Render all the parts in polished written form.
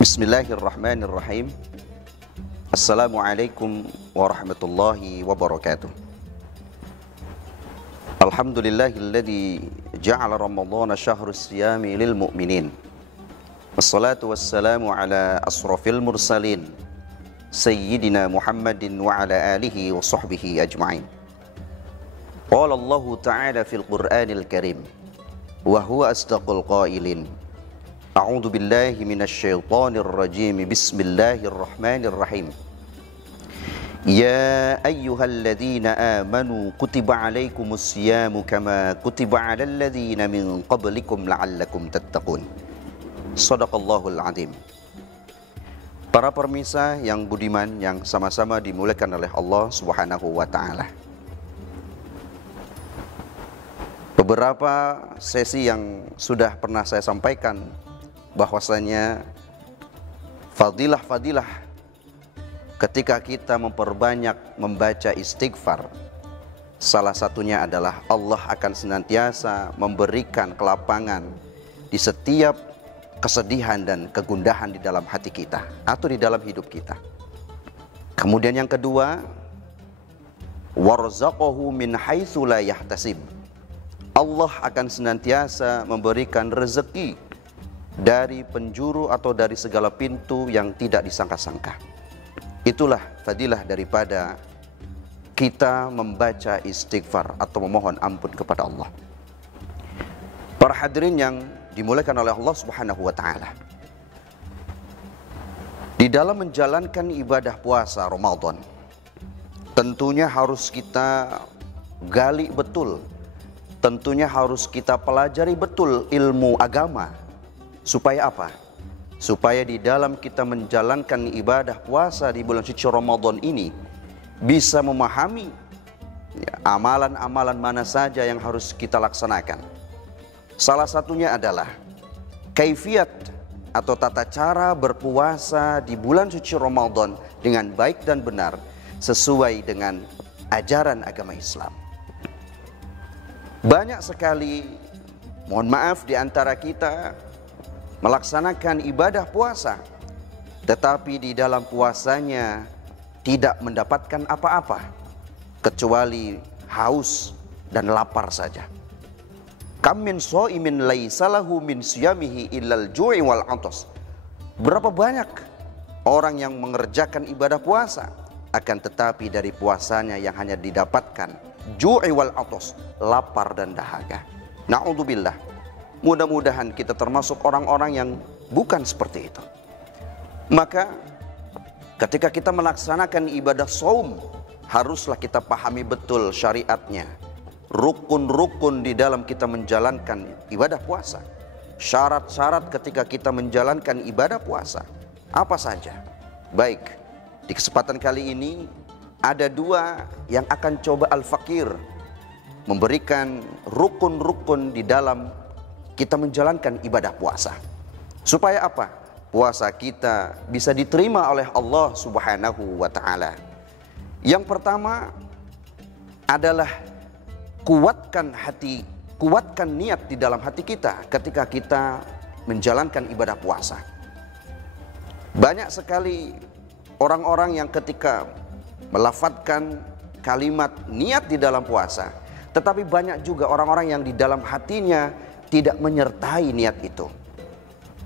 Bismillahirrahmanirrahim. Assalamualaikum warahmatullahi wabarakatuh. Alhamdulillahilladzi ja'ala ramadhana syahrus siyami lil mu'minin. Wassalatu wassalamu ala asrafil mursalin Sayyidina Muhammadin wa ala alihi wa sahbihi ajma'in. Qala Allah ta'ala fil Qur'anil Karim wa huwa asdaqul qailin. A'udzu billahi minasy syaithanir rajim. Bismillahirrahmanirrahim. Ya ayyuhalladzina amanu kutiba alaikumus siyamu kama kutiba alal ladzina min qablikum la'allakum tattaqun. Shadaqallahul azim. Para permisa yang budiman yang sama-sama dimuliakan oleh Allah Subhanahu wa taala. Beberapa sesi yang sudah pernah saya sampaikan bahwasanya fadilah-fadilah ketika kita memperbanyak membaca istighfar, salah satunya adalah Allah akan senantiasa memberikan kelapangan di setiap kesedihan dan kegundahan di dalam hati kita atau di dalam hidup kita. Kemudian yang kedua, warzaqahu min haitsu la yahtasib. Allah akan senantiasa memberikan rezeki dari penjuru atau dari segala pintu yang tidak disangka-sangka. Itulah fadilah daripada kita membaca istighfar atau memohon ampun kepada Allah. Para hadirin yang dimuliakan oleh Allah Subhanahu wa taala. Di dalam menjalankan ibadah puasa Ramadan, tentunya harus kita gali betul. Tentunya harus kita pelajari betul ilmu agama. Supaya apa? Supaya di dalam kita menjalankan ibadah puasa di bulan suci Ramadan ini bisa memahami amalan-amalan mana saja yang harus kita laksanakan. Salah satunya adalah kaifiat atau tata cara berpuasa di bulan suci Ramadan dengan baik dan benar sesuai dengan ajaran agama Islam. Banyak sekali, mohon maaf, di antara kita melaksanakan ibadah puasa, tetapi di dalam puasanya tidak mendapatkan apa-apa kecuali haus dan lapar saja. Kam min shaimin laisa lahu min siyamihi illal ju'i wal 'atas. Berapa banyak orang yang mengerjakan ibadah puasa, akan tetapi dari puasanya yang hanya didapatkan ju'i wal 'atas, lapar dan dahaga. Na'udzubillah. Mudah-mudahan kita termasuk orang-orang yang bukan seperti itu. Maka ketika kita melaksanakan ibadah shaum, haruslah kita pahami betul syariatnya, rukun-rukun di dalam kita menjalankan ibadah puasa, syarat-syarat ketika kita menjalankan ibadah puasa apa saja. Baik, di kesempatan kali ini ada dua yang akan coba Al-Fakir memberikan rukun-rukun di dalam kita menjalankan ibadah puasa. Supaya apa? Puasa kita bisa diterima oleh Allah Subhanahu wa taala. Yang pertama adalah kuatkan hati, kuatkan niat di dalam hati kita ketika kita menjalankan ibadah puasa. Banyak sekali orang-orang yang ketika melafadzkan kalimat niat di dalam puasa, tetapi banyak juga orang-orang yang di dalam hatinya tidak menyertai niat itu.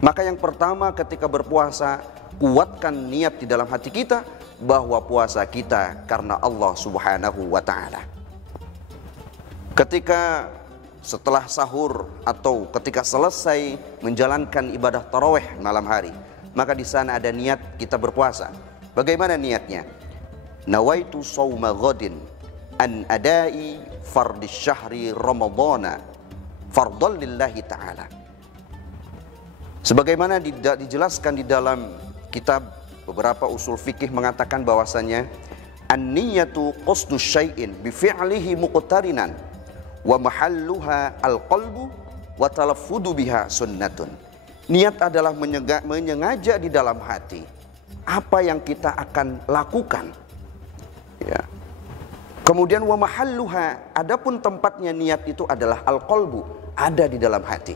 Maka yang pertama ketika berpuasa, kuatkan niat di dalam hati kita bahwa puasa kita karena Allah Subhanahu wa taala. Ketika setelah sahur atau ketika selesai menjalankan ibadah tarawih malam hari, maka di sana ada niat kita berpuasa. Bagaimana niatnya? Nawaitu shauma ghadin an adai fardhi syahri ramadhana fardhan lillahi ta'ala. Sebagaimana dijelaskan di dalam kitab beberapa usul fikih mengatakan bahwasanya an-niyatu qasdu syai'in bi fi'lihi muqtarinan wa mahalluha al-qalbu wa talaffudu biha sunnatun. Niat adalah menyengaja di dalam hati apa yang kita akan lakukan. Ya. Kemudian wa mahalluha, adapun tempatnya niat itu adalah al-qalbu, ada di dalam hati.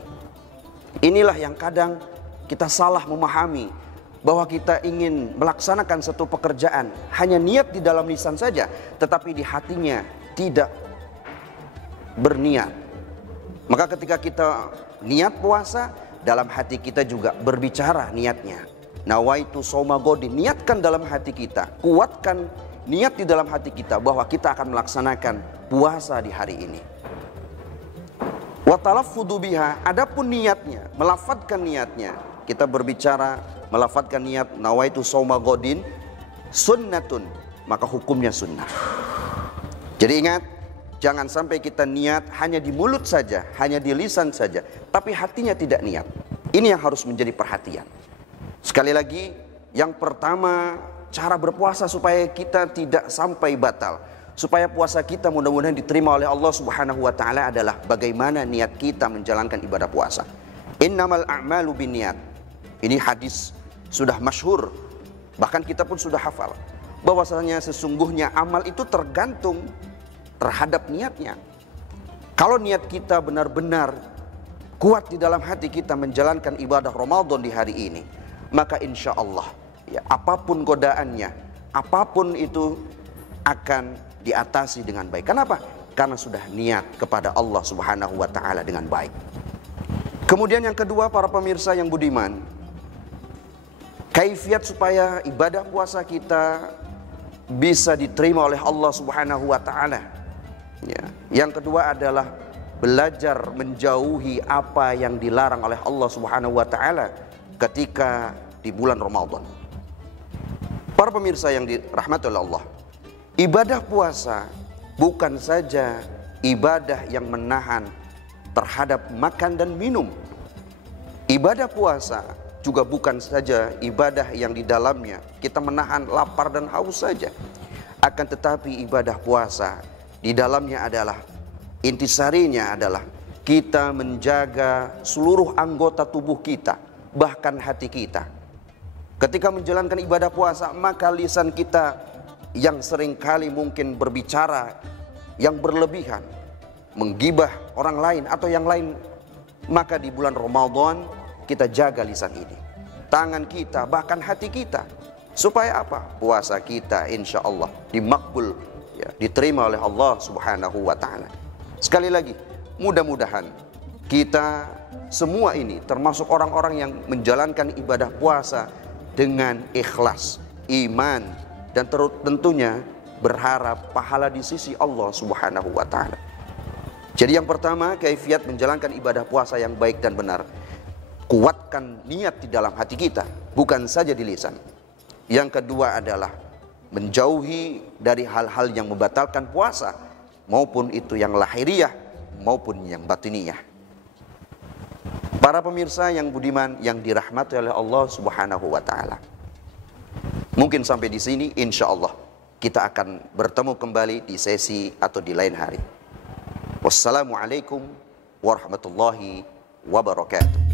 Inilah yang kadang kita salah memahami bahwa kita ingin melaksanakan satu pekerjaan, hanya niat di dalam lisan saja, tetapi di hatinya tidak berniat. Maka ketika kita niat puasa, dalam hati kita juga berbicara niatnya. Nawaitu shauma ghadin, niatkan dalam hati kita, kuatkan niat di dalam hati kita bahwa kita akan melaksanakan puasa di hari ini. Wa talaffudu biha, adapun niatnya, melafadzkan niatnya, kita berbicara melafadzkan niat nawaitu shauma ghadin sunnatun, maka hukumnya sunnah. Jadi ingat, jangan sampai kita niat hanya di mulut saja, hanya di lisan saja, tapi hatinya tidak niat. Ini yang harus menjadi perhatian. Sekali lagi, yang pertama, cara berpuasa supaya kita tidak sampai batal, supaya puasa kita mudah-mudahan diterima oleh Allah Subhanahu wa taala adalah bagaimana niat kita menjalankan ibadah puasa. Innamal a'malu binniyat. Ini hadis sudah masyhur, bahkan kita pun sudah hafal, bahwasanya sesungguhnya amal itu tergantung terhadap niatnya. Kalau niat kita benar-benar kuat di dalam hati kita menjalankan ibadah Ramadan di hari ini, maka insya Allah ya, apapun godaannya, apapun itu akan diatasi dengan baik. Kenapa? Karena sudah niat kepada Allah Subhanahu wa taala dengan baik. Kemudian yang kedua, para pemirsa yang budiman, kaifiat supaya ibadah puasa kita bisa diterima oleh Allah Subhanahu wa taala. Ya. Yang kedua adalah belajar menjauhi apa yang dilarang oleh Allah Subhanahu wa taala ketika di bulan Ramadan. Para pemirsa yang dirahmati oleh Allah, ibadah puasa bukan saja ibadah yang menahan terhadap makan dan minum. Ibadah puasa juga bukan saja ibadah yang di dalamnya kita menahan lapar dan haus saja. Akan tetapi ibadah puasa di dalamnya adalah, intisarinya adalah kita menjaga seluruh anggota tubuh kita, bahkan hati kita. Ketika menjalankan ibadah puasa, maka lisan kita yang seringkali mungkin berbicara yang berlebihan, menggibah orang lain atau yang lain, maka di bulan Ramadan kita jaga lisan ini, tangan kita, bahkan hati kita, supaya apa? Puasa kita insya Allah dimakbul, ya, diterima oleh Allah Subhanahu wa taala. Sekali lagi, mudah-mudahan kita semua ini termasuk orang-orang yang menjalankan ibadah puasa dengan ikhlas, iman, dan tentunya berharap pahala di sisi Allah Subhanahu wa taala. Jadi yang pertama, kaifiat menjalankan ibadah puasa yang baik dan benar. Kuatkan niat di dalam hati kita, bukan saja di lisan. Yang kedua adalah menjauhi dari hal-hal yang membatalkan puasa, maupun itu yang lahiriah maupun yang batiniyah. Para pemirsa yang budiman yang dirahmati oleh Allah Subhanahu wa taala, mungkin sampai di sini, insya Allah kita akan bertemu kembali di sesi atau di lain hari. Wassalamualaikum warahmatullahi wabarakatuh.